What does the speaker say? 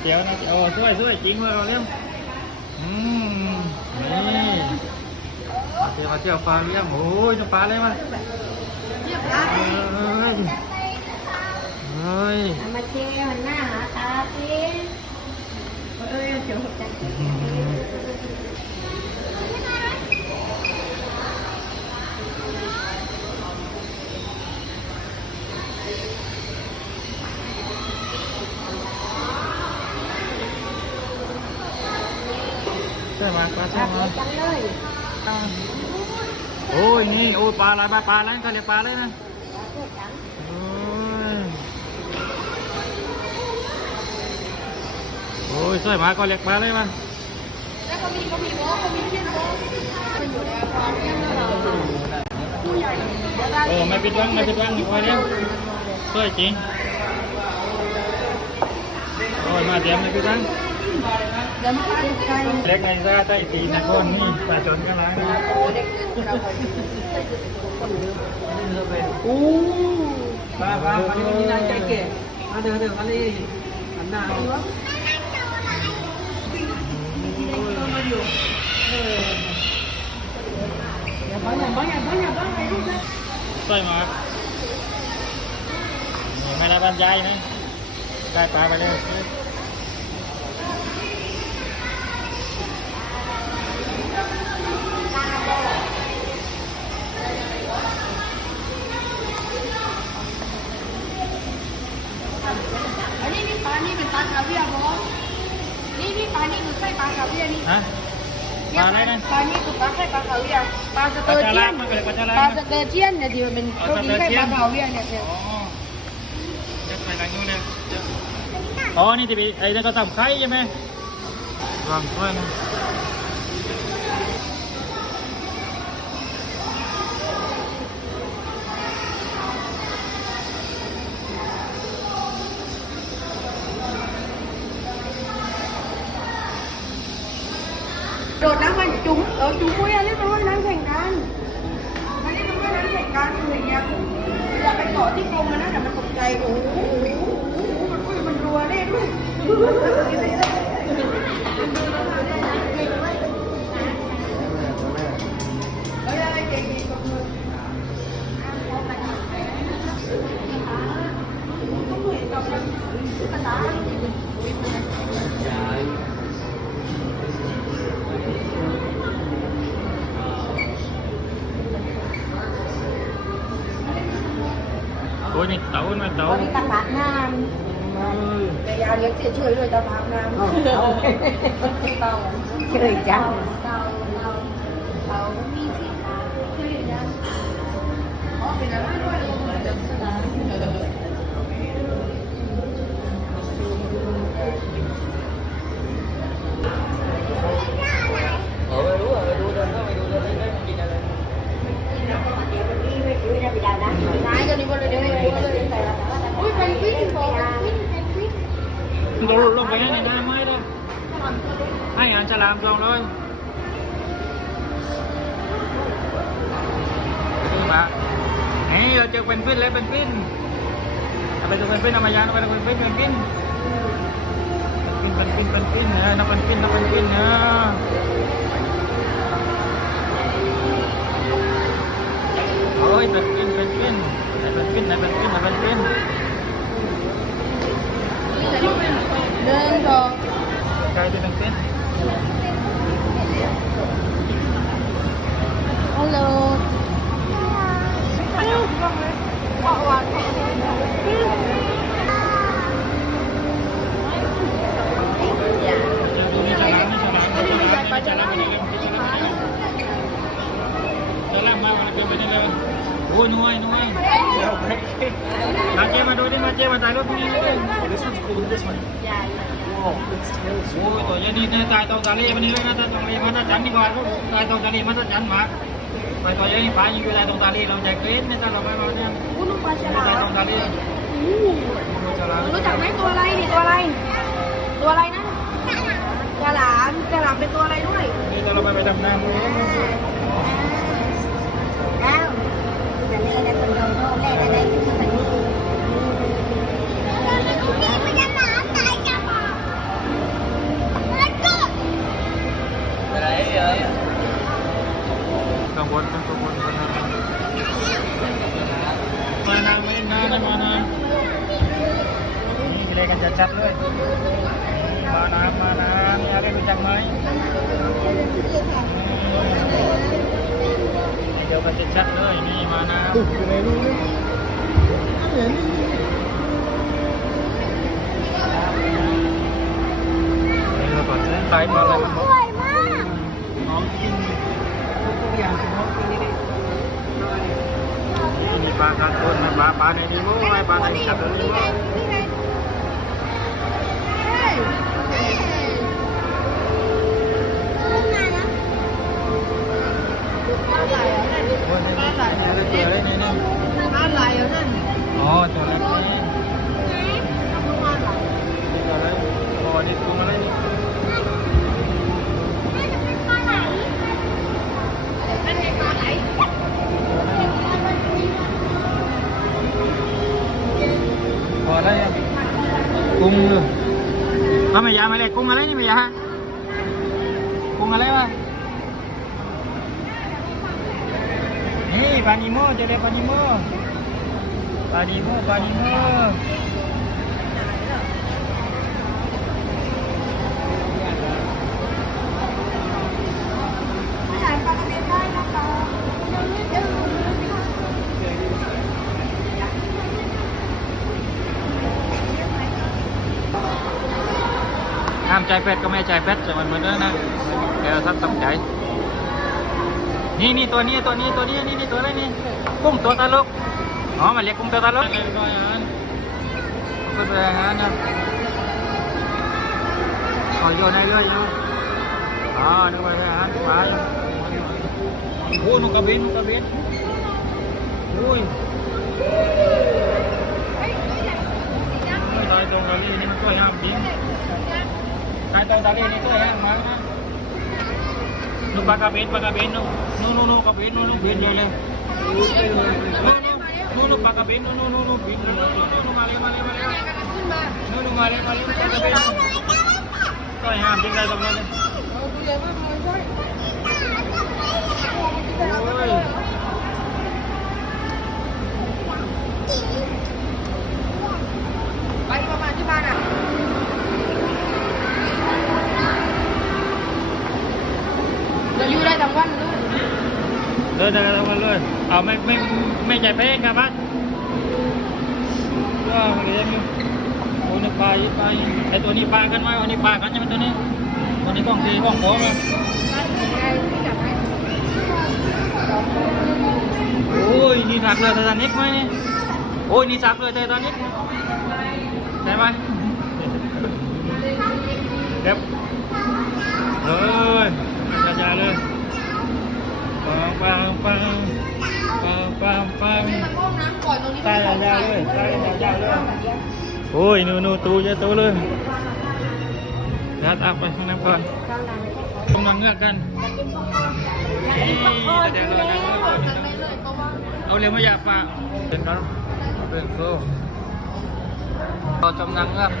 เจียวนะเจียวช่วยช่วยจริงเลยเราเลี้ยงอืมนี่มาเจียวมาเจียวปลาเลี้ยงโอ้ยจะปลาเลยมาเรียเฮ้ยเฮ้ยมาเชียวหน้าหาตาสิเอ้ยเดี๋ยวหัวใจ ใช่ไหมปลาใช่จับไหมเลยจังเลยโอ้ยนี่โอ้ยปลาอะไรปลาปลาอะไรก็เรียกปลาเลยนะจับจังโอ้ยโอ้ยสวยมากก็เรียกปลาเลยมั้ยแล้วก็มีก็มีโม้ก็มีเชี่ยนโม้มันอยู่ในความเชี่ยนเราผู้ใหญ่เดี๋ยวได้เออไม่ผิดหวังไม่ผิดหวังคอยเลี้ยงสวยจริงโอ้ยมาเดี๋ยวไม่ผิดหวัง เดี๋ยวมันก็ติดใจเล็กไงซะใต้ตีนนะคนนี่ปลาจนกันล้างนะโอ้เด็กเราไปอู้ปลาปลาปลาที่นี่น่าใจเก๋มาเดินเดินมาเลยหันหน้าเอาอย่าบ้าอย่าบ้าอย่าบ้าอย่าบ้าไปลูกนะสวยมากนี่ไม่ได้บรรยายนะได้ปลาไปเลย อันนี้นี่ปลานี่เป็นปลาคาเวียร์บอสนี่นี่ป ลานี่คือไส้ปลาคาเวียร์นี่ฮะปลาอะไรนะปลานี่คือปลาไส้ปลาคาเวียร์ปลาสปเตลาอร์จาเจียระนมันเกิดปลาจาระปลานะสเตอร์เจียนเนี่ยที่มันเป็นอ๋อตัวนี้สเตอร์ไส้เจียปนลาคาเวียร์เนี่ยเนี่ยอ๋อจะไปทางนู้นเลยอ๋อ นี่ที่ไปไอ้นั่นก็ทำไข่ใช่ไหมวางถ้วยนะ โดดน้ำมันจุ๋มเออจุ๋มมุ้ยอันนี้เป็นว่ายน้ำแข่งกันอันนี้เป็นว่ายน้ำแข่งกันอะไรเงี้ยอย่าไปเกาะที่กรงมันนะเดี๋ยวมันตกใจโอ้โหมันอุ้ยมันรัวได้ด้วยเฮ้ยอะไรเก่งๆกับมือโอ้ยนี่ เต่ามาเต่าตอนนี้ตะปาดน้ำแต่ยาเลี้ยงเสียช่วยด้วยตะปาดน้ำเต่าเต่าเคยจังเต่าเต่าเต่ามีสิเคยจังอ๋อเป็นอะไรด้วยจังสนาม เออรู้อะดูเดินเข้าไปดูเดินเล่นกินอะไร นายก็นี่ก็เลยเดี๋ยวให้พูดเลยแต่ละอุ้ยเป็นฟินบอกฟินเป็นฟิน ไปให้ในน้ำไม่ได้ให้อาหารฉลามจองเลยนี่มาเฮ้ยเราเจอเป็นฟินเลยเป็นฟินเอาไปดูเป็นฟินเอามายานเอาไปดูเป็นฟินเป็นฟินเป็นฟินเป็นฟินเป็นฟินเออนับเป็นฟินนับเป็นฟินเนอะอ้ยเป็นฟินเป็นฟินไหนเป็นฟินไหนเป็นฟินไหนเป็นฟิน เดินดอก ใครเป็นฟิน ฮัลโหลว่าว่า โอ้ยนุ่ยนุ่ยมาเจมาดูดิมาเจมาถ่ายรูปนี่เลย This one's cool. This one. Whoa, its tail โอ้ยตัวนี้เนี่ยตายตรงตาลีมันนี่เลยนะตายตรงตาลีมันจะจันดีกว่าตายตรงตาลีมันจะจันมาไปตัวนี้ฟ้ายิงอยู่ตายตรงตาลีเราจะเกรดเนี่ยตาเราไปเราเนี่ยคุณลุงปลาฉลาตายตรมงตาลีรู้จักไหมตัวอะไรนี่ตัวอะไร ตัวอะไรนะฉลามฉลามเป็นตัวอะไรด้วยนี่เราไปไปดำน้ำ จัดเลยมานะมานะนี่อะไรมีจังไหม เดี๋ยวกันจะชัดเลยนี่มาน้ำตึกอยู่ในนู้นเห็นนี่เราก็ซื้อไปมาเลยสวยมากน้องกินทุกอย่างของเขาปีนี้นี่มีปลาคาร์ตูนไหมปลาปลาในนี้มั้งปลาในนี้ชัดเลยมั้งนี่ไง เอาไม่ยาไม่เลยกุ้งอะไรนี่ไม่ยากุ้งอะไรวะนี่ปลาดิโมเจอเลยปลาดิโมปลาดิโมปลาดิโม ไม่ไหลปลากระเบนได้นะคะ ห้าม ใจเป็ดก็ไม่ใจเป็ดจะมันเหมือนเดิมนะแกทัดตั้งใจนี่นี่ตัวนี้ตัวนี้ตัวนี้นี่นี่ตัวอะไรนี่กุ้งตัวตลกอ๋อมันเรียกกุ้งตัวตลกเลยก็อย่างนั้นก็เป็นอย่างนั้นนะขอโยนให้เรื่อยอยู่อ๋อนึกว่าอย่างนั้นไปโอ้นุกกระเบนนุกกระเบนโอ้ยตายตรงกระลี่นี่มันก็ยากจริง ลี่นี่ก็ยากมากนะนู่นปลากระเบนปลากระเบนนู่นนู่นนู่นนู่นกระเบนนู่นนู่นเบนใหญ่เลยนู่นนู่นนู่นปลากระเบนนู่นนู่นนู่นนู่นเบนนู่นนู่นนู่นมาเลยมาเลยมาเลยขึ้นมานู่นนู่นมาเลยมาเลยปลากระเบนก็ห้ามจริงเลยตรงนั้นเลยเอาดูเลยว่ามันช่วยโอ้ย ไปประมาณที่บ้านอะเราอยู่ได้ทั้งวันเลย เดินเดินตรงนั้น เอาไม่ไม่ไม่ใจเป้งครับบ้านก็เลี้ยงอยู่โอ้นี่ปลาปลาไอตัวนี้ปลากันไหมอันนี้ปลากันใช่ไหมตัวนี้ตัวนี้กล้องดีกล้องโผล่มาโอ้ยนี่สักเลยตอนนี้ไหมนี่โอ้ยนี่สักเลยตอนนี้ โอ้ย นูนูตูเยอะตูเลยยัดอัพไปข้างในก่อนต้องมาเงือกกันเงือกก่อนเอาเร็วไม่อยากฝากเป็นครับเป็นครูเราจำนังเงือก